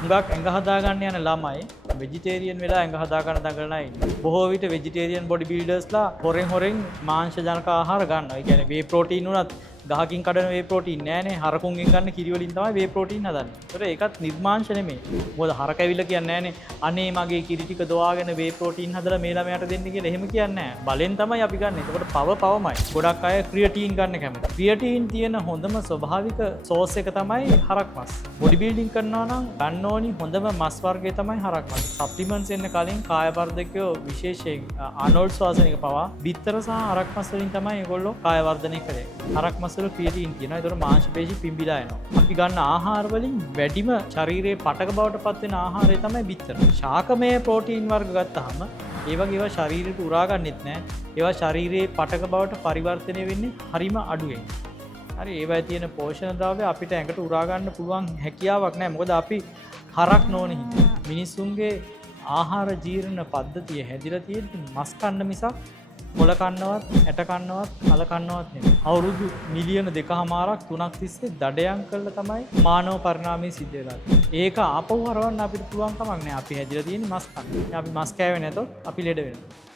හුඟක් ඇඟ හදාගන්න යන ළමයි වෙජිටේරියන් වෙලා ඇඟ හදාගන්න දඟලනා ඉන්නේ. බොහෝ විට වෙජිටේරියන් බොඩි බිල්ඩර්ස්ලා හොරෙන් මාංශ ජනක ආහාර ගන්නවා. ඒ කියන්නේ වේ ප්‍රෝටීන් උනත් ගහකින් කඩන වේ ප්‍රෝටීන් නෑනේ. හරකුන්ගෙන් ගන්න කිරි වලින් තමයි වේ ප්‍රෝටීන් හදන්නේ. ඒතර ඒකත් නිර්මාංශ නෙමෙයි. මොකද හරක ඇවිල්ලා කියන්නේ නෑනේ. අනේ මගේ කිරි ටික දොවාගෙන වේ ප්‍රෝටීන් හදලා මේ ළමයාට දෙන්න කියලා එහෙම කියන්නේ නෑ. බලෙන් තමයි අපි ගන්න. ඒකට පවමයි. ගොඩක් අය ක්‍රියටීන් ගන්න කැමති. ක්‍රියටීන් තියෙන හොඳම ස්වභාවික සෝස් එක තමයි හරක් මස්. බොඩි බිල්ඩින් කරනවා නම් ගන්න ඕනි හොඳම මස් වර්ගය තමයි හරක් මස්. සප්ලිමන්ට්ස් එන්න කලින් කාය වර්ධකයෝ විශේෂයෙන් ආනෝල්ඩ් ශ්වාසනික පවා බිත්තර සහ හරක් මස් වලින් තමයි ඒගොල්ලෝ කාය වර්ධනය කරේ. හරක් මස් වල ක්‍රියටීන් තියෙනවා. ඒතකොට මාංශ පේශි පිම්බිලා එනවා. අපි ගන්න ආහාර වලින් වැඩිම ශරීරයේ පටක බවට පත් වෙන ආහාරය තමයි බිත්තර. ශාකමය ප්‍රෝටීන් වර්ග ගත්තාම ඒ වගේ ඒවා ශරීරයට උරා ගන්නෙත් නෑ. ඒවා ශරීරයේ පටක බවට පරිවර්තනය වෙන්නේ හරිම අඩුවෙන්. හරි ඒවයි තියෙන පෝෂණ ද්‍රව්‍ය අපිට ඇඟට උරා ගන්න පුළුවන් හැකියාවක් නැහැ. මොකද අපි හරක් නොවන හින්දා. මිනිස්සුන්ගේ ආහාර ජීර්ණ පද්ධතිය හැදිලා තියෙන්නේ මස් කන්න මිසක් මොළ කන්නවත්, ඇට කන්නවත්, අල කන්නවත් නෙමෙයි. අවුරුදු මිලියන 2.5ක් 3ක් තිස්සේ දඩයන් කළා තමයි මානව පරිණාමය සිද්ධ වෙලා තියෙන්නේ. ඒක ආපහු හරවන්න අපිට පුළුවන් කමක් නැහැ. අපි හැදිලා තියෙන්නේ මස් කන්න. අපි මස් කෑවේ නැතොත් අපි ලෙඩ වෙනවා.